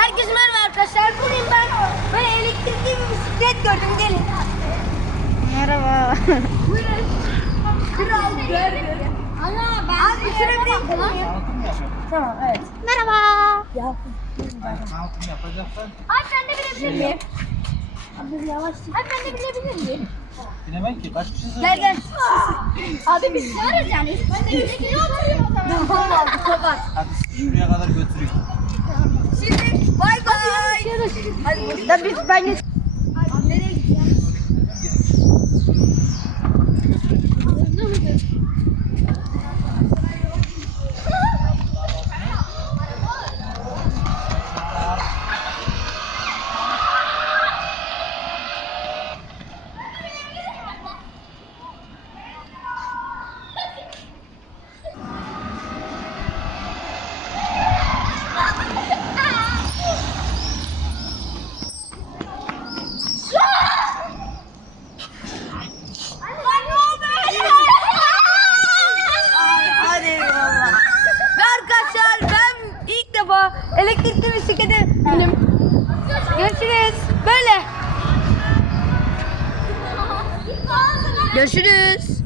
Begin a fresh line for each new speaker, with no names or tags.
Herkese merhaba arkadaşlar. Bugün ben böyle elektrikli bir bisiklet gördüm. Gelin.
Merhaba.
Buyurun. Kral gördüm. Ana ben Abi sürebilir miyim? Tamam evet.
Merhaba.
Ya.
Tanıtım yapacaksan
Abi sen de bilebilir miyim? Abi yavaş. Abi ben de bilebilir miyim?
bilemem ki. Kaç kişi
Gel gel. Abi biz varız yani. Ben de bisiklet oturayım o zaman. Tamam abi kapat.
Hadi şuraya kadar götüreyim.
Şimdi Да без больницы. Elektrikli bisiklete bindim. Görüşürüz. Böyle. Görüşürüz.